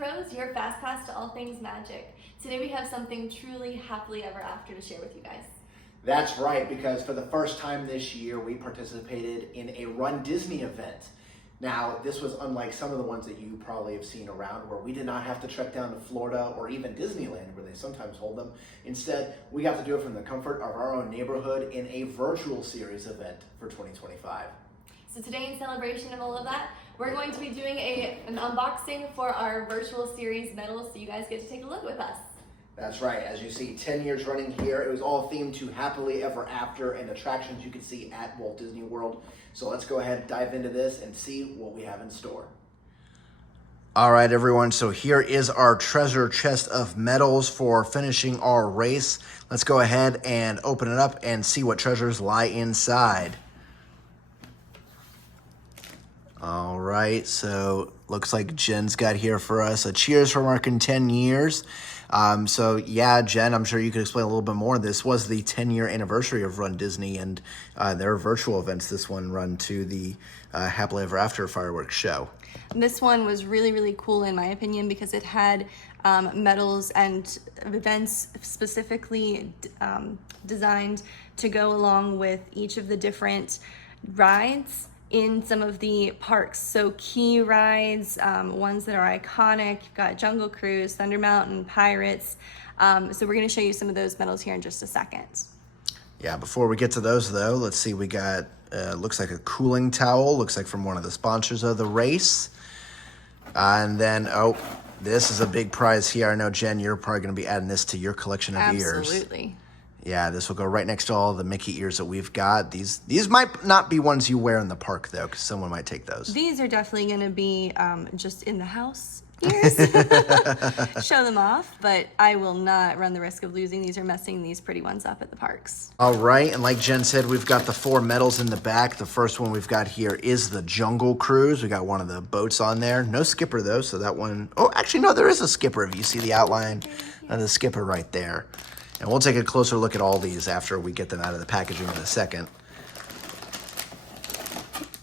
Pros, your fast pass to all things magic. Today we have something truly happily ever after to share with you guys. That's right, because for the first time this year, we participated in a Run Disney event. Now, this was unlike some of the ones that you probably have seen around, where we did not have to trek down to Florida or even Disneyland, where they sometimes hold them. Instead, we got to do it from the comfort of our own neighborhood in a virtual series event for 2025. So today, in celebration of all of that, we're going to be doing an unboxing for our virtual series medals, so you guys get to take a look with us. That's right. As you see, 10 years running here. It was all themed to happily ever after and attractions you can see at Walt Disney World. So let's go ahead and dive into this and see what we have in store. All right, everyone. So here is our treasure chest of medals for finishing our race. Let's go ahead and open it up and see what treasures lie inside. All right, so looks like Jen's got here for us a cheers for marking 10 years. So yeah, Jen, I'm sure you could explain a little bit more. This was the 10-year anniversary of Run Disney, and their virtual events. This one run to the Happily Ever After fireworks show. This one was really, really cool in my opinion because it had medals and events specifically designed to go along with each of the different rides in some of the parks. So key rides, ones that are iconic. You've got Jungle Cruise, Thunder Mountain, Pirates. So we're gonna show you some of those medals here in just a second. Yeah, before we get to those though, let's see, we got, looks like a cooling towel, looks like from one of the sponsors of the race. And then, oh, this is a big prize here. I know, Jen, you're probably gonna be adding this to your collection of ears. Absolutely. Yeah, this will go right next to all the Mickey ears that we've got. These might not be ones you wear in the park, though, because someone might take those. These are definitely going to be just in the house ears. Show them off, but I will not run the risk of losing these or messing these pretty ones up at the parks. All right, and like Jen said, we've got the 4 medals in the back. The first one we've got here is the Jungle Cruise. We got one of the boats on there. No skipper, though, so that one... Oh, actually, no, there is a skipper if you see the outline of the skipper right there. And we'll take a closer look at all these after we get them out of the packaging in a second.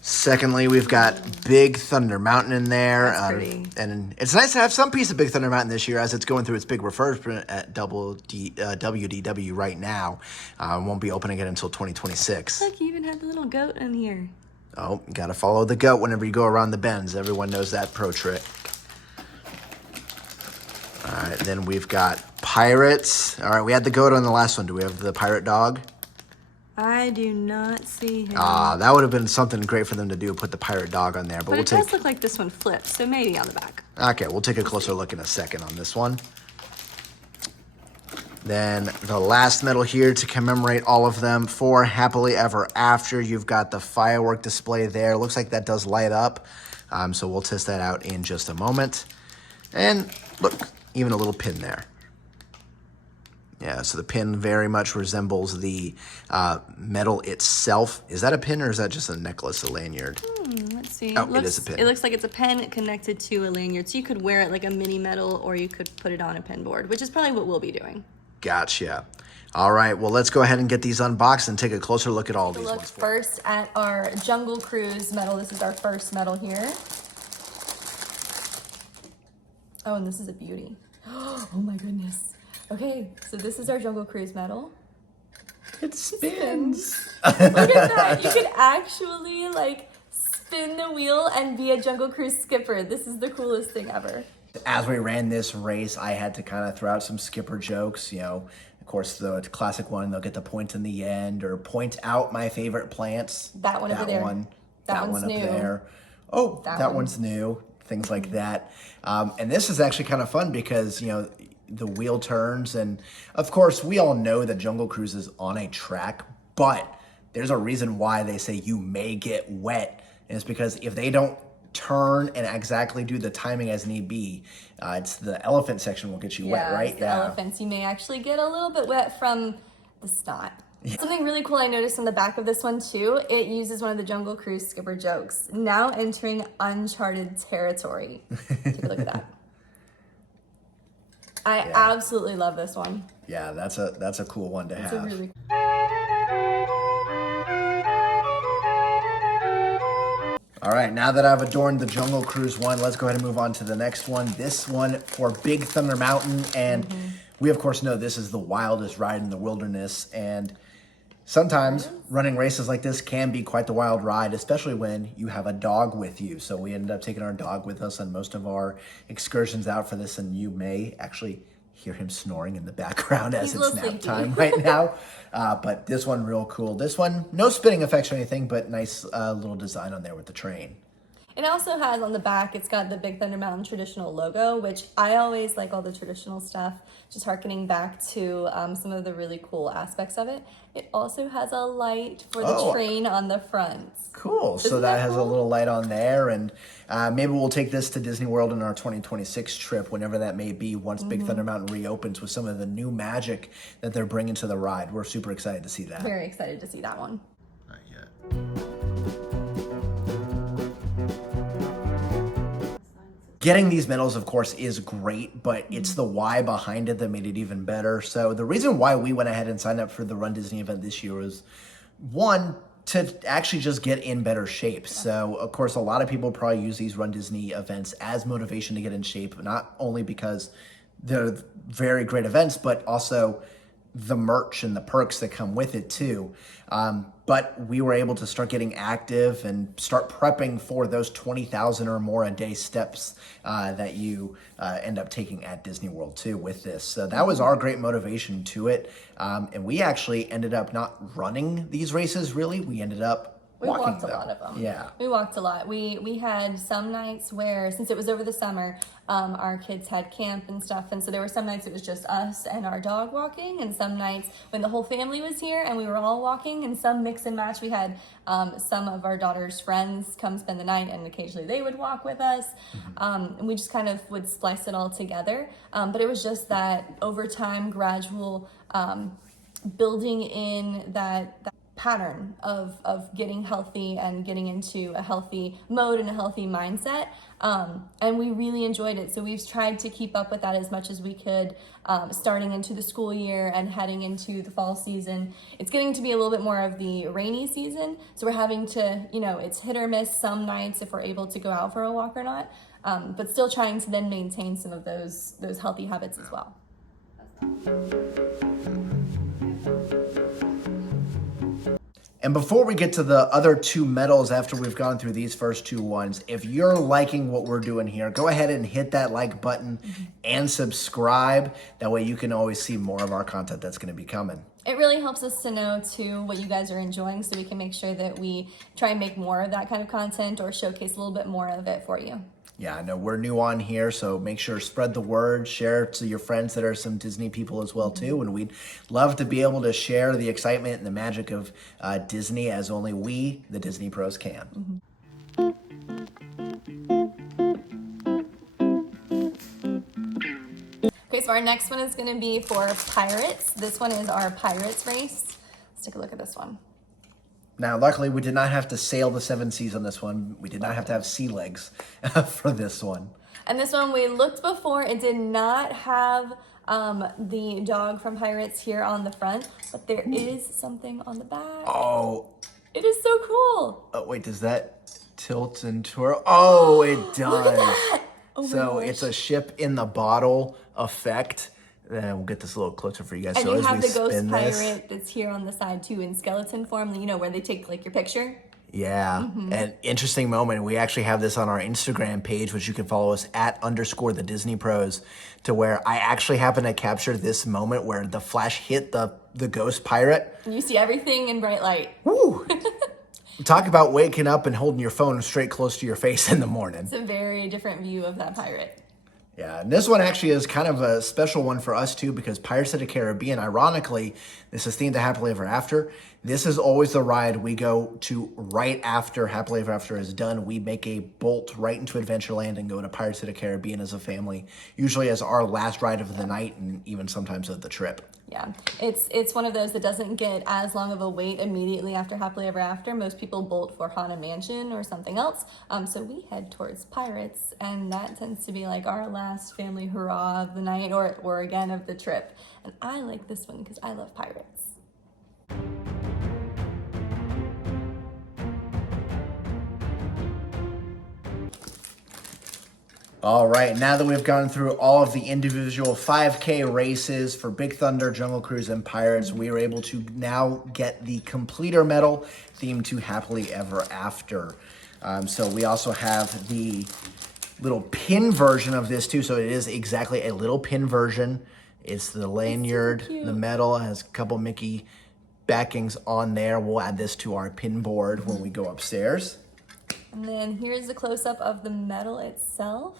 Secondly, we've got Big Thunder Mountain in there. That's pretty. And it's nice to have some piece of Big Thunder Mountain this year as it's going through its big refurbishment at WDW right now. Won't be opening it until 2026. Look, you even had the little goat in here. Oh, you gotta follow the goat whenever you go around the bends. Everyone knows that pro trick. All right, then we've got Pirates. All right, we had the goat on the last one. Do we have the pirate dog? I do not see him. That would have been something great for them to do, put the pirate dog on there. But it does look like this one flips, so maybe on the back. Okay, we'll take a closer look in a second on this one. Then the last medal here to commemorate all of them for Happily Ever After. You've got the firework display there. Looks like that does light up. So we'll test that out in just a moment. And look, even a little pin there. Yeah, so the pin very much resembles the medal itself. Is that a pin or is that just a necklace, a lanyard? Let's see. Oh, it is a pin. It looks like it's a pen connected to a lanyard. So you could wear it like a mini medal or you could put it on a pin board, which is probably what we'll be doing. Gotcha. All right, well, let's go ahead and get these unboxed and take a closer look at all these Look ones. first at our Jungle Cruise medal. This is our first medal here. Oh, and this is a beauty. Oh my goodness. Okay, so this is our Jungle Cruise medal. It spins. Look at that. You could actually like spin the wheel and be a Jungle Cruise skipper. This is the coolest thing ever. As we ran this race, I had to kind of throw out some skipper jokes, you know. Of course, the classic one, they'll get the point in the end, or point out my favorite plants. That one over there. That one's one up new. there. Oh, that one's new. Things like that. And this is actually kind of fun because, you know, the wheel turns, and of course we all know that Jungle Cruise is on a track, but there's a reason why they say you may get wet, and it's because if they don't turn and exactly do the timing as need be, it's the elephant section will get you wet, right? The elephants. You may actually get a little bit wet from the snot. Yeah. Something really cool I noticed on the back of this one too, it uses one of the Jungle Cruise skipper jokes. Now entering uncharted territory. Take a look at that. I absolutely love this one. Yeah, that's a cool one to have. All right, now that I've adorned the Jungle Cruise one, let's go ahead and move on to the next one. This one for Big Thunder Mountain, and we of course know this is the wildest ride in the wilderness, and sometimes running races like this can be quite the wild ride, especially when you have a dog with you. So we ended up taking our dog with us on most of our excursions out for this, and you may actually hear him snoring in the background as it's nap time right now. But this one real cool. This one, no spinning effects or anything, but nice little design on there with the train. It also has on the back, it's got the Big Thunder Mountain traditional logo, which I always like all the traditional stuff, just harkening back to some of the really cool aspects of it. It also has a light for the train on the front. Cool. So that has a little light on there, and maybe we'll take this to Disney World in our 2026 trip, whenever that may be, once Big Thunder Mountain reopens with some of the new magic that they're bringing to the ride. We're super excited to see that. Very excited to see that one. Not yet. Getting these medals, of course, is great, but it's the why behind it that made it even better. So the reason why we went ahead and signed up for the Run Disney event this year was, one, to actually just get in better shape. So, of course, a lot of people probably use these Run Disney events as motivation to get in shape, not only because they're very great events, but also the merch and the perks that come with it too. But we were able to start getting active and start prepping for those 20,000 or more a day steps that you end up taking at Disney World too with this. So that was our great motivation to it. And we actually ended up not running these races really. We ended up We walked a lot of them. Yeah. We walked a lot. We had some nights where, since it was over the summer, our kids had camp and stuff. And so there were some nights it was just us and our dog walking, and some nights when the whole family was here and we were all walking, and some mix and match. We had some of our daughter's friends come spend the night, and occasionally they would walk with us. And we just kind of would splice it all together. But it was just that over time, gradual building in that pattern of getting healthy and getting into a healthy mode and a healthy mindset, and we really enjoyed it. So we've tried to keep up with that as much as we could, starting into the school year and heading into the fall season. It's getting to be a little bit more of the rainy season, so we're having to, it's hit or miss some nights if we're able to go out for a walk or not, but still trying to then maintain some of those healthy habits as well. And before we get to the other two medals after we've gone through these first two ones, if you're liking what we're doing here, go ahead and hit that like button and subscribe. That way you can always see more of our content that's going to be coming. It really helps us to know too what you guys are enjoying, so we can make sure that we try and make more of that kind of content or showcase a little bit more of it for you. Yeah, I know we're new on here, so make sure to spread the word, share to your friends that are some Disney people as well too, and we'd love to be able to share the excitement and the magic of Disney as only we, the Disney pros, can. Okay, so our next one is going to be for Pirates. This one is our Pirates race. Let's take a look at this one. Now, luckily, we did not have to sail the 7 seas on this one. We did not have to have sea legs for this one. And this one, we looked before. It did not have the dog from Pirates here on the front, but there is something on the back. Oh. It is so cool. Oh, wait, does that tilt and twirl? Oh, it does. Look at that. Oh so it's a ship in the bottle effect. And we'll get this a little closer for you guys. And so you as have we the ghost spin pirate this, that's here on the side too in skeleton form, where they take like your picture. Yeah, an interesting moment. We actually have this on our Instagram page, which you can follow us at _ the Disney Pros, to where I actually happen to capture this moment where the flash hit the ghost pirate. And you see everything in bright light. Woo! Talk about waking up and holding your phone straight close to your face in the morning. It's a very different view of that pirate. Yeah, and this one actually is kind of a special one for us too, because Pirates of the Caribbean, ironically, this is themed to Happily Ever After. This is always the ride we go to right after Happily Ever After is done. We make a bolt right into Adventureland and go to Pirates of the Caribbean as a family, usually as our last ride of the night and even sometimes of the trip. Yeah, it's one of those that doesn't get as long of a wait immediately after Happily Ever After. Most people bolt for Haunted Mansion or something else. So we head towards Pirates, and that tends to be like our last family hurrah of the night or again of the trip. And I like this one because I love pirates. All right, now that we've gone through all of the individual 5K races for Big Thunder, Jungle Cruise, and Pirates, we are able to now get the completer medal themed to Happily Ever After. So we also have the little pin version of this too. So it is exactly a little pin version. It's the lanyard, the medal has a couple Mickey backings on there. We'll add this to our pin board when we go upstairs. And then here's the close-up of the medal itself.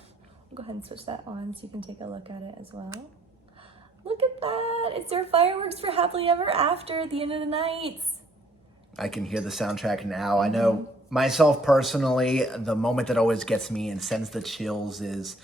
I'll go ahead and switch that on so you can take a look at it as well. Look at that. It's their fireworks for Happily Ever After at the end of the night. I can hear the soundtrack now. I know myself personally, the moment that always gets me and sends the chills is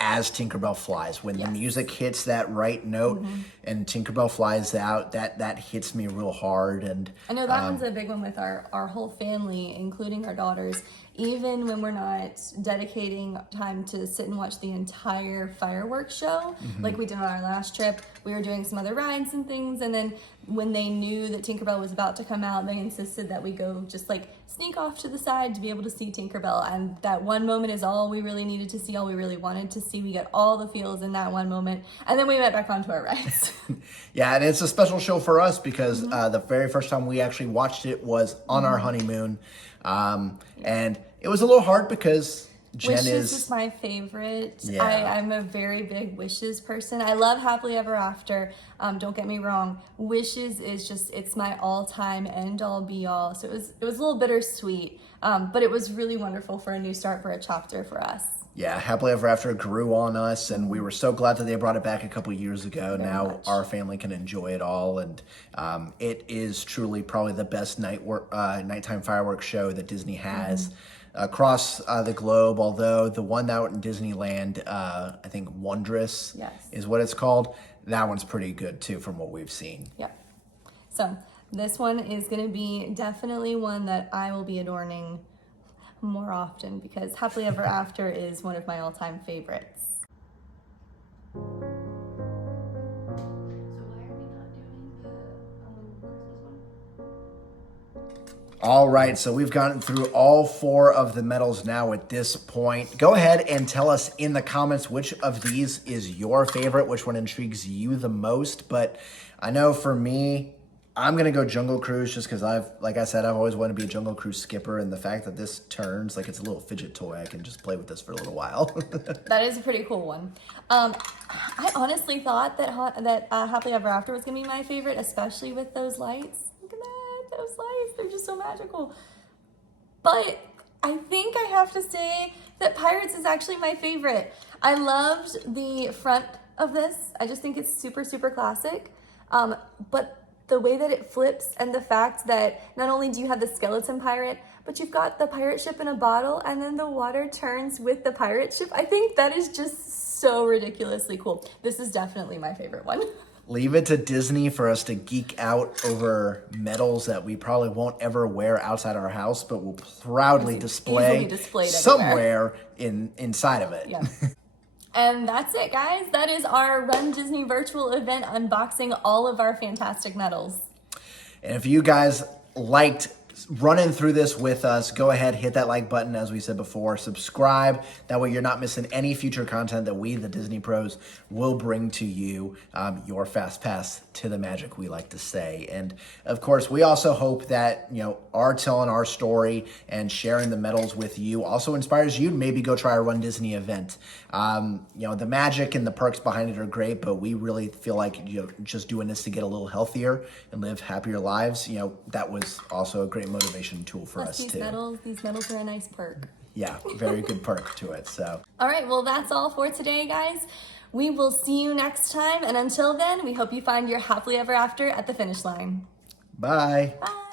as Tinkerbell flies. When the music hits that right note and Tinkerbell flies out, that hits me real hard. And I know that one's a big one with our whole family, including our daughters. Even when we're not dedicating time to sit and watch the entire fireworks show, like we did on our last trip, we were doing some other rides and things, and then when they knew that Tinkerbell was about to come out, they insisted that we go just like sneak off to the side to be able to see Tinkerbell. And that one moment is all we really needed to see, all we really wanted to see. We get all the feels in that one moment, and then we went back onto our rides. Yeah, and it's a special show for us because the very first time we actually watched it was on our honeymoon. And it was a little hard because Jen Wishes is my favorite. Yeah. I'm a very big Wishes person. I love Happily Ever After. Don't get me wrong. Wishes is just, it's my all-time end-all be-all. So it was a little bittersweet, but it was really wonderful for a new start for a chapter for us. Yeah, Happily Ever After grew on us, and we were so glad that they brought it back a couple years ago. Very now much. our family can enjoy it all, and it is truly probably the best nighttime fireworks show that Disney has across the globe. Although the one out in Disneyland, I think Wondrous is what it's called. That one's pretty good too, from what we've seen. Yep. So this one is going to be definitely one that I will be adorning more often because Happily Ever After is one of my all-time favorites. So why are we not doing the Christmas one? All right, so we've gotten through all 4 of the medals now at this point. Go ahead and tell us in the comments which of these is your favorite, which one intrigues you the most. But I know for me, I'm going to go Jungle Cruise just because like I said, I've always wanted to be a Jungle Cruise skipper. And the fact that this turns like it's a little fidget toy, I can just play with this for a little while. That is a pretty cool one. I honestly thought that Happily Ever After was going to be my favorite, especially with those lights. Look at that, those lights. They're just so magical. But I think I have to say that Pirates is actually my favorite. I loved the front of this. I just think it's super, super classic. But the way that it flips and the fact that not only do you have the skeleton pirate, but you've got the pirate ship in a bottle and then the water turns with the pirate ship. I think that is just so ridiculously cool. This is definitely my favorite one. Leave it to Disney for us to geek out over medals that we probably won't ever wear outside our house, but will proudly display somewhere inside of it. Yeah. And that's it, guys. That is our Run Disney virtual event unboxing all of our fantastic medals. And if you guys liked running through this with us, go ahead, hit that like button, as we said before, subscribe. That way you're not missing any future content that we, the Disney pros, will bring to you, your fast pass to the magic, we like to say. And of course, we also hope that, our telling our story and sharing the medals with you also inspires you to maybe go try a Run Disney event. The magic and the perks behind it are great, but we really feel like, just doing this to get a little healthier and live happier lives, that was also a great motivation tool for us too. These medals are a nice perk. Yeah, very good perk to it. So. All right, well, that's all for today, guys. We will see you next time. And until then, we hope you find your happily ever after at the finish line. Bye. Bye.